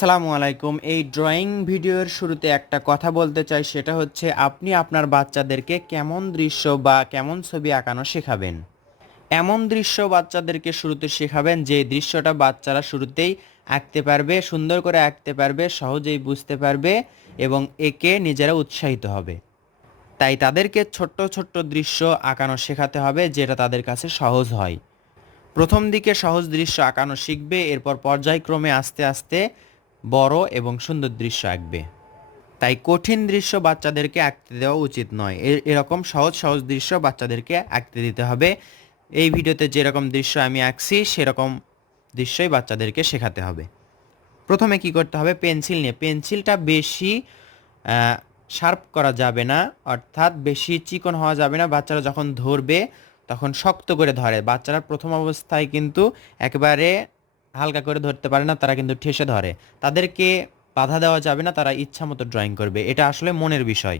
আসসালামু আলাইকুম। এই ড্রয়িং ভিডিওর শুরুতে একটা কথা বলতে চাই, সেটা হচ্ছে আপনি আপনার বাচ্চাদেরকে কেমন দৃশ্য বা কেমন ছবি আঁকানো শেখাবেন। এমন দৃশ্য বাচ্চাদেরকে শুরুতে শেখাবেন যে দৃশ্যটা বাচ্চারা শুরুতেই আঁকতে পারবে, সুন্দর করে আঁকতে পারবে, সহজেই বুঝতে পারবে এবং একে নিজেরা উৎসাহিত হবে। তাই তাদেরকে ছোট্ট ছোট্ট দৃশ্য আঁকানো শেখাতে হবে, যেটা তাদের কাছে সহজ হয়। প্রথম দিকে সহজ দৃশ্য আঁকানো শিখবে, এরপর পর্যায়ক্রমে আস্তে আস্তে বড় এবং সুন্দর দৃশ্য আঁকবে। তাই কঠিন দৃশ্য বাচ্চাদেরকে আঁকতে দেওয়া উচিত নয়। এরকম সহজ সহজ দৃশ্য বাচ্চাদেরকে আঁকতে দিতে হবে। এই ভিডিওতে যেরকম দৃশ্য আমি আঁকছি সেরকম দৃশ্যই বাচ্চাদেরকে শেখাতে হবে। প্রথমে কি করতে হবে, পেন্সিল নিয়ে, পেন্সিলটা বেশি শার্প করা যাবে না, অর্থাৎ বেশি চিকন হওয়া যাবে না। বাচ্চারা যখন ধরবে তখন শক্ত করে ধরে। বাচ্চারা প্রথম অবস্থায় কিন্তু একেবারে হালকা করে ধরতে পারে না, তারা কিন্তু ঠেসে ধরে। তাদেরকে বাধা দেওয়া যাবে না, তারা ইচ্ছা মতো ড্রয়িং করবে, এটা আসলে মনের বিষয়।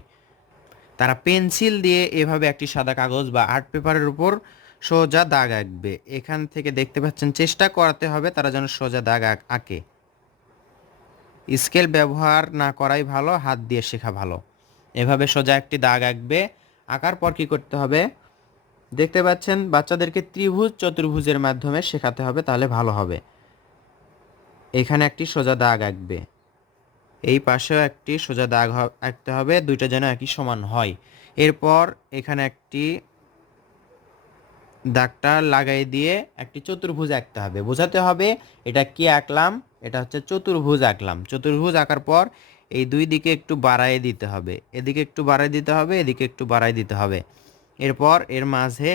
তারা পেন্সিল দিয়ে এভাবে একটি সাদা কাগজ বা আর্ট পেপারের উপর সোজা দাগ আঁকবে। এখান থেকে দেখতে পাচ্ছেন, চেষ্টা করাতে হবে তারা যেন সোজা দাগ আঁকে। স্কেল ব্যবহার না করাই ভালো, হাত দিয়ে শেখা ভালো। এভাবে সোজা একটি দাগ আঁকবে। আঁকার পর কী করতে হবে, দেখতে পাচ্ছেন বাচ্চাদেরকে ত্রিভুজ চতুর্ভুজের মাধ্যমে শেখাতে হবে, তাহলে ভালো হবে। এখানে একটি সোজা দাগ আঁকবে, এই পাশেও একটি সোজা দাগ আঁকতে হবে, দুইটা যেন একই সমান হয়। এরপর এখানে একটি দাগটা লাগাই দিয়ে একটি চতুর্ভুজ আঁকতে হবে, বোঝাতে হবে এটা কি আঁকলাম, এটা হচ্ছে চতুর্ভুজ আঁকলাম। চতুর্ভুজ আঁকার পর এই দুই দিকে একটু বাড়ায় দিতে হবে, এদিকে একটু বাড়ায় দিতে হবে, এদিকে একটু বাড়ায় দিতে হবে। এরপর এর মাঝে,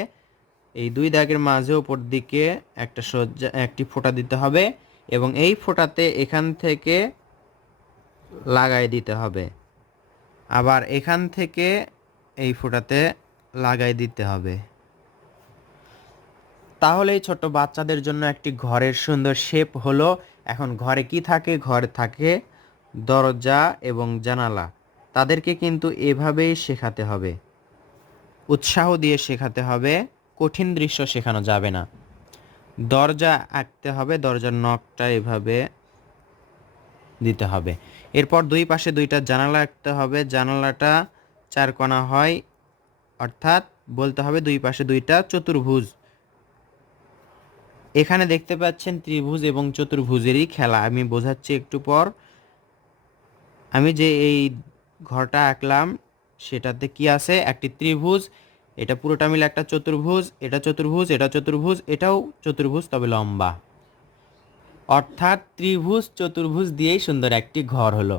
এই দুই দাগের মাঝে উপর দিকে একটা সোজা একটি ফোঁটা দিতে হবে এবং এই ফোঁটাতে এখান থেকে লাগাই দিতে হবে, আবার এখান থেকে এই ফোঁটাতে লাগাই দিতে হবে। তাহলেই ছোট বাচ্চাদের জন্য একটি ঘরের সুন্দর শেপ হলো। এখন ঘরে কি থাকে, ঘরে থাকে দরজা এবং জানালা। তাদেরকে কিন্তু এভাবেই শেখাতে হবে, উৎসাহ দিয়ে শেখাতে হবে, কঠিন দৃশ্য শেখানো যাবে না। দরজা আঁকতে হবে, দরজার নখটা এভাবে দিতে হবে। এরপর দুই পাশে দুইটা জানালা আঁকতে হবে, জানালাটা চারকোনা হয়, অর্থাৎ বলতে হবে দুই পাশে দুইটা চতুর্ভুজ। এখানে দেখতে পাচ্ছেন ত্রিভুজ এবং চতুর্ভুজেরই খেলা, আমি বোঝাচ্ছি একটু পর। আমি যে এই ঘরটা আঁকলাম সেটাতে কি আছে, একটি ত্রিভুজ, এটা পুরোটা মিলে একটা চতুর্ভুজ, এটা চতুর্ভুজ, এটা চতুর্ভুজ, এটাও চতুর্ভুজ তবে লম্বা, অর্থাৎ ত্রিভুজ চতুর্ভুজ দিয়েই সুন্দর একটি ঘর হলো।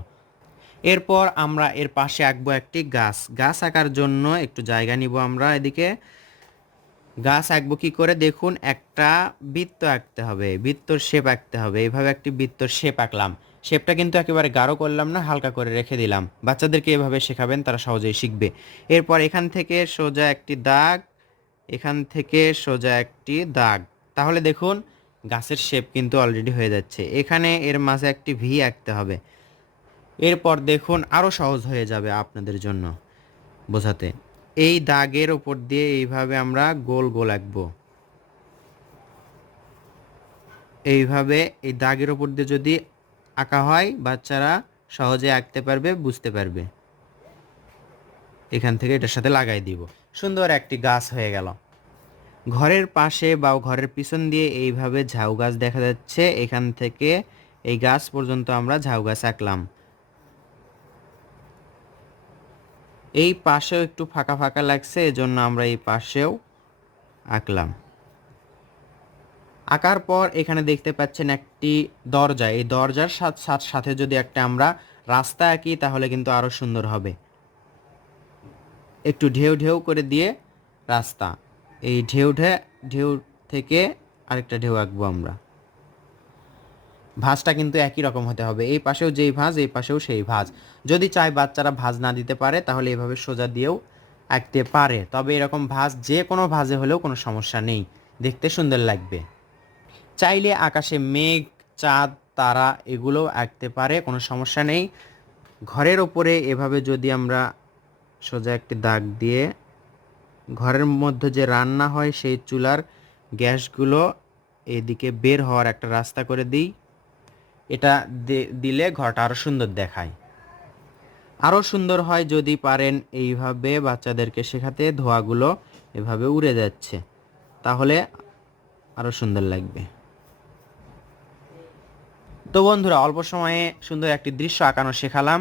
এরপর আমরা এর পাশে আঁকবো একটি গাছ। গাছ আঁকার জন্য একটু জায়গা নিব আমরা এদিকে। গাছ আঁকবো কী করে, দেখুন একটা বৃত্ত আঁকতে হবে, বৃত্তর শেপ আঁকতে হবে। এইভাবে একটি বৃত্তর শেপ আঁকলাম, শেপটা কিন্তু একেবারে গাঢ় করলাম না, হালকা করে রেখে দিলাম। বাচ্চাদেরকে এভাবে শেখাবেন, তারা সহজেই শিখবে। এরপর এখান থেকে সোজা একটি দাগ, এখান থেকে সোজা একটি দাগ, তাহলে দেখুন গাছের শেপ কিন্তু অলরেডি হয়ে যাচ্ছে। এখানে এর মাঝে একটি ভি আঁকতে হবে। এরপর দেখুন আরও সহজ হয়ে যাবে আপনাদের জন্য বোঝাতে। এই দাগের ওপর দিয়ে এইভাবে আমরা গোল গোল আঁকবো। এইভাবে এই দাগের ওপর দিয়ে যদি আঁকা হয়, বাচ্চারা সহজে আঁকতে পারবে, বুঝতে পারবে। এখান থেকে এটার সাথে লাগাই দিব, সুন্দর একটি গাছ হয়ে গেল। ঘরের পাশে বা ঘরের পিছন দিয়ে এইভাবে ঝাউ গাছ দেখা যাচ্ছে, এখান থেকে এই গাছ পর্যন্ত আমরা ঝাউ গাছ আঁকলাম। এই পাশেও একটু ফাঁকা ফাঁকা লাগছে, এজন্য আমরা এই পাশেও আঁকলাম। আঁকার পর এখানে দেখতে পাচ্ছেন একটি দরজা, এই দরজার সাথে যদি একটা আমরা রাস্তা আঁকি তাহলে কিন্তু আরও সুন্দর হবে। একটু ঢেউ ঢেউ করে দিয়ে রাস্তা, এই ঢেউ থেকে আরেকটা ঢেউ আঁকবো আমরা। ভাঁজটা কিন্তু একই রকম হতে হবে, এই পাশেও যেই ভাঁজ এই পাশেও সেই ভাঁজ। যদি চাই বাচ্চারা ভাঁজ না দিতে পারে তাহলে এভাবে সোজা দিয়েও আঁকতে পারে, তবে এরকম ভাঁজ যে কোনো ভাঁজে হলেও কোনো সমস্যা নেই, দেখতে সুন্দর লাগবে। চাইলে আকাশে মেঘ, চাঁদ, তারা এগুলোও আঁকতে পারে, কোনো সমস্যা নেই। ঘরের ওপরে এভাবে যদি আমরা সোজা একটি দাগ দিয়ে ঘরের মধ্যে যে রান্না হয় সেই চুলার গ্যাসগুলো এদিকে বের হওয়ার একটা রাস্তা করে দিই, এটা দিলে ঘরটা আরও সুন্দর দেখায়। আরও সুন্দর হয় যদি পারেন এইভাবে বাচ্চাদেরকে শেখাতে, ধোঁয়াগুলো এভাবে উড়ে যাচ্ছে, তাহলে আরও সুন্দর লাগবে। তো বন্ধুরা, অল্প সময়ে সুন্দর একটি দৃশ্য আঁকানো শেখালাম।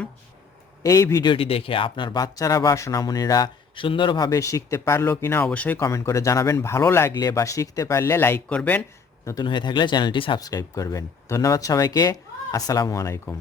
এই ভিডিওটি দেখে আপনার বাচ্চারা বা সোনামণিরা সুন্দরভাবে শিখতে পারলো কিনা অবশ্যই কমেন্ট করে জানাবেন। ভালো লাগলে বা শিখতে পারলে লাইক করবেন, নতুন হয়ে থাকলে চ্যানেলটি সাবস্ক্রাইব করবেন। ধন্যবাদ সবাইকে। আসসালামু আলাইকুম।